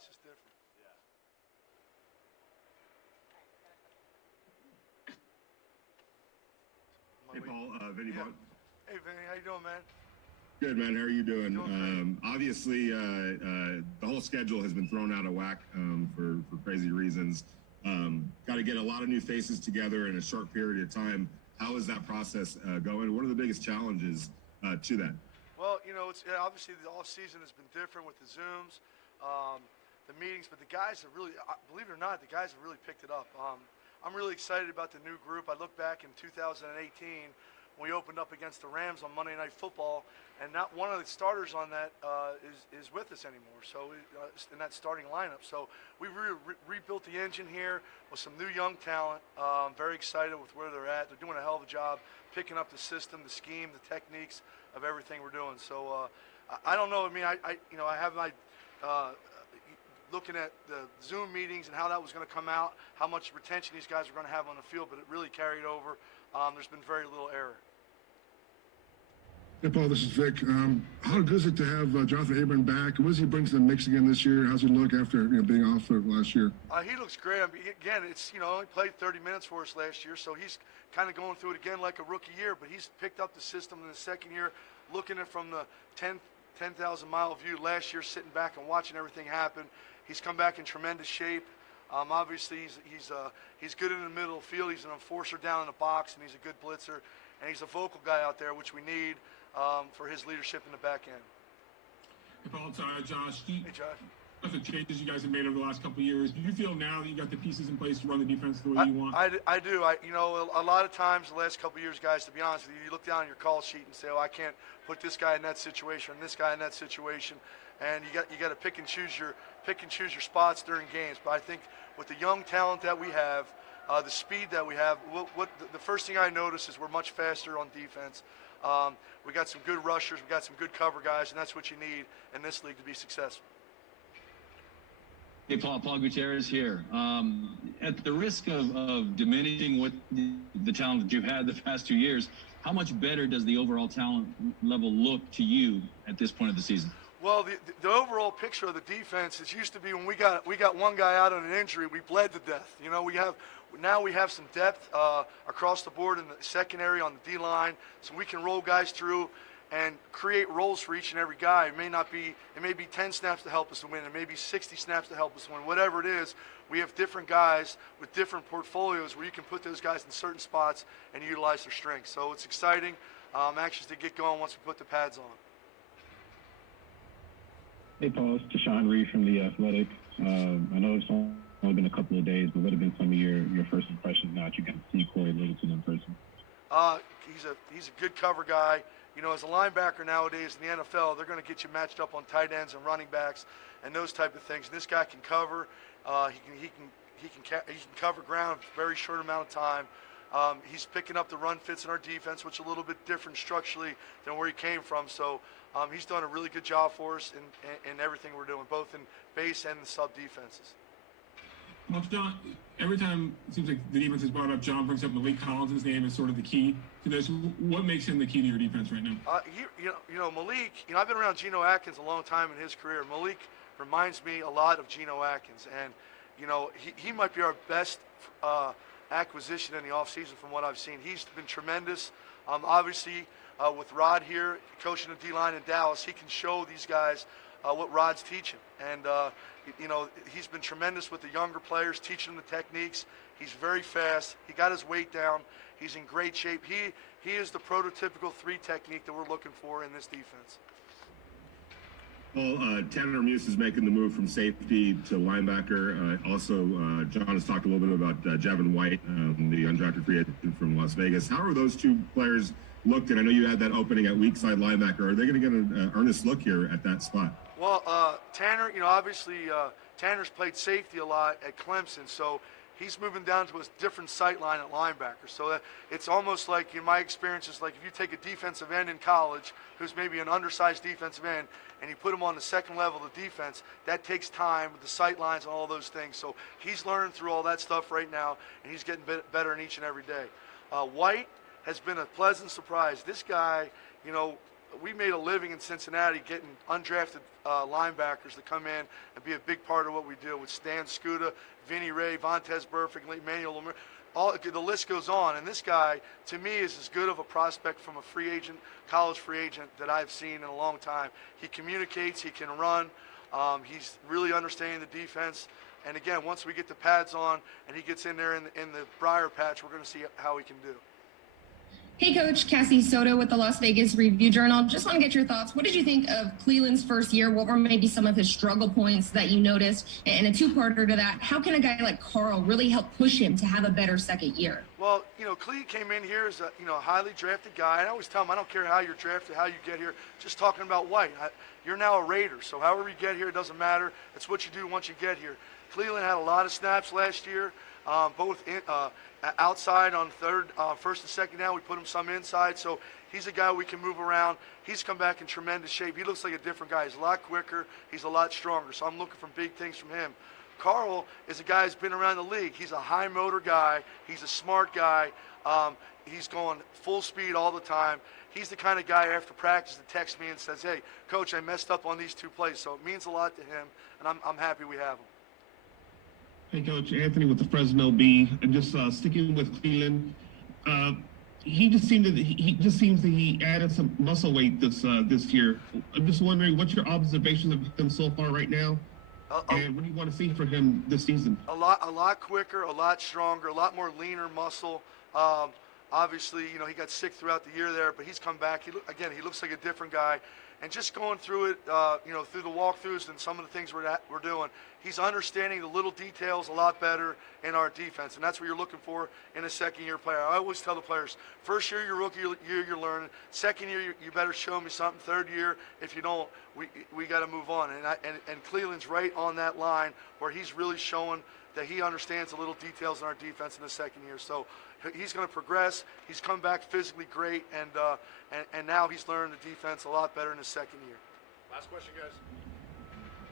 It's just different. Hey, Paul, Vinny Yeah. Ball. Hey, Vinny, how you doing, man? Good, man. How are you doing? Doing Obviously, the whole schedule has been thrown out of whack for crazy reasons. Got to get a lot of new faces together in a short period of time. How is that process going? What are the biggest challenges to that? Well, it's obviously the off season has been different with the Zooms, the meetings, but the guys have really, believe it or not, the guys have really picked it up. I'm really excited about the new group. I look back in 2018 when we opened up against the Rams on Monday Night Football, and not one of the starters on that is with us anymore. So in that starting lineup, so we rebuilt the engine here with some new young talent. I'm very excited with where they're at. They're doing a hell of a job picking up the system, the scheme, the techniques of everything we're doing. So I don't know. I mean, I have my looking at the Zoom meetings and how that was going to come out, how much retention these guys are going to have on the field, but it really carried over. There's been very little error. Hey, Paul, this is Vic. How good is it to have Jonathan Abram back? What does he bring to the mix again this year? How's he look after being off for last year? He looks great. I mean, again, it's only played 30 minutes for us last year, so he's kind of going through it again like a rookie year. But he's picked up the system in the second year, looking at it from the 10,000-mile view last year, sitting back and watching everything happen. He's come back in tremendous shape. Obviously, he's good in the middle of the field. He's an enforcer down in the box, and he's a good blitzer. And he's a vocal guy out there, which we need for his leadership in the back end. Hey, Paul, Josh. Hey, Josh. The changes you guys have made over the last couple of years, do you feel now that you got the pieces in place to run the defense the way you want? I do. A lot of times the last couple of years, guys, to be honest with you, you look down at your call sheet and say, "Oh, I can't put this guy in that situation and this guy in that situation," and you got to pick and choose your spots during games. But I think with the young talent that we have, the speed that we have, the first thing I notice is we're much faster on defense. We got some good rushers, we got some good cover guys, and that's what you need in this league to be successful. Hey, Paul Guenther is here. At the risk of diminishing what the talent that you've had the past 2 years, how much better does the overall talent level look to you at this point of the season? Well, the overall picture of the defense, it used to be when we got one guy out on an injury, we bled to death. Now we have some depth across the board in the secondary on the D-line, so we can roll guys through and create roles for each and every guy. It may be 10 snaps to help us to win. It may be 60 snaps to help us win. Whatever it is, we have different guys with different portfolios where you can put those guys in certain spots and utilize their strengths. So it's exciting. I'm anxious to get going once we put the pads on. Hey, Paul, it's Deshaun Reed from The Athletic. I know it's only been a couple of days, but what have been some of your first impressions now that you got to see Corey Littleton in person? He's a good cover guy. As a linebacker nowadays in the NFL, they're going to get you matched up on tight ends and running backs and those type of things. And this guy can cover. He can cover ground in a very short amount of time. He's picking up the run fits in our defense, which is a little bit different structurally than where he came from. So he's done a really good job for us in everything we're doing, both in base and the sub defenses. Well, John, every time it seems like the defense is brought up, John brings up Malik Collins's name as sort of the key to this. What makes him the key to your defense right now? Malik, I've been around Geno Atkins a long time in his career. Malik reminds me a lot of Geno Atkins, and he might be our best acquisition in the offseason from what I've seen. He's been tremendous. Obviously, with Rod here, coaching the D-line in Dallas, he can show these guys what Rod's teaching. And, he's been tremendous with the younger players, teaching them the techniques. He's very fast. He got his weight down. He's in great shape. He is the prototypical 3 technique that we're looking for in this defense. Well, Tanner Muse is making the move from safety to linebacker. Also, John has talked a little bit about Javin White, the undrafted free agent from Las Vegas. How are those two players looked? And I know you had that opening at weak side linebacker. Are they going to get an earnest look here at that spot? Well, Tanner, obviously Tanner's played safety a lot at Clemson, so he's moving down to a different sight line at linebacker. So it's almost like, in my experience, it's like if you take a defensive end in college who's maybe an undersized defensive end and you put him on the second level of the defense, that takes time with the sight lines and all those things. So he's learning through all that stuff right now, and he's getting better in each and every day. White has been a pleasant surprise. This guy, we made a living in Cincinnati getting undrafted linebackers to come in and be a big part of what we do with Stan Scuda, Vinny Ray, Vontez Burfict, Emmanuel Lemire. The list goes on, and this guy, to me, is as good of a prospect from a free agent, college free agent that I've seen in a long time. He communicates, he can run, he's really understanding the defense, and again, once we get the pads on and he gets in there in the briar patch, we're going to see how he can do. Hey, Coach. Cassie Soto with the Las Vegas Review-Journal. Just want to get your thoughts. What did you think of Cleveland's first year? What were maybe some of his struggle points that you noticed? And a two-parter to that, how can a guy like Carl really help push him to have a better second year? Well, Clee came in here as a highly drafted guy. And I always tell him, I don't care how you're drafted, how you get here. Just talking about White. You're now a Raider, so however you get here, it doesn't matter. It's what you do once you get here. Cleveland had a lot of snaps last year, both outside on first and second down. We put him some inside, so he's a guy we can move around. He's come back in tremendous shape. He looks like a different guy. He's a lot quicker. He's a lot stronger, so I'm looking for big things from him. Carl is a guy who's been around the league. He's a high motor guy. He's a smart guy. He's going full speed all the time. He's the kind of guy after practice that texts me and says, hey, Coach, I messed up on these 2 plays. So it means a lot to him, and I'm happy we have him. Hey, Coach, Anthony with the Fresno Bee, and just sticking with Cleveland. He just seems that he added some muscle weight this year. I'm just wondering, what's your observations of him so far right now, and what do you want to see for him this season? A lot quicker, a lot stronger, a lot more leaner muscle. Obviously, he got sick throughout the year there, but he's come back. He looks like a different guy. And just going through it, through the walkthroughs and some of the things we're doing, he's understanding the little details a lot better in our defense, and that's what you're looking for in a second-year player. I always tell the players, first year, your rookie year, you're learning. Second year, you better show me something. Third year, if you don't, we got to move on. And Cleveland's right on that line where he's really showing that he understands the little details in our defense in the second year. So he's going to progress. He's come back physically great, and now he's learned the defense a lot better in his second year. Last question, guys.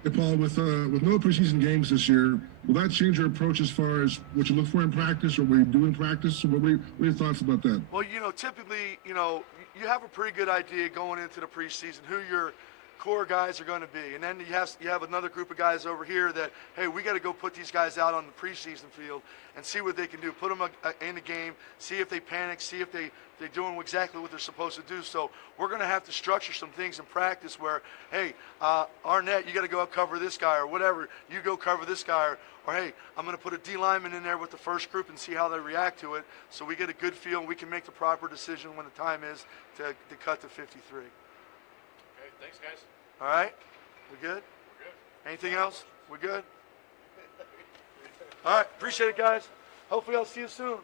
Hey, Paul, with no preseason games this year, will that change your approach as far as what you look for in practice or what you do in practice? What are your thoughts about that? Well, typically, you have a pretty good idea going into the preseason who your core guys are going to be, and then you have another group of guys over here that, hey, we got to go put these guys out on the preseason field and see what they can do. Put them in the game, see if they panic, see if they're doing exactly what they're supposed to do. So we're going to have to structure some things in practice where, hey, Arnett, you got to go up cover this guy or whatever. You go cover this guy, or hey, I'm going to put a D lineman in there with the first group and see how they react to it, so we get a good feel and we can make the proper decision when the time is to cut to 53. Okay, thanks, guys. All right? We good? We're good. Anything else? We good? All right. Appreciate it, guys. Hopefully I'll see you soon.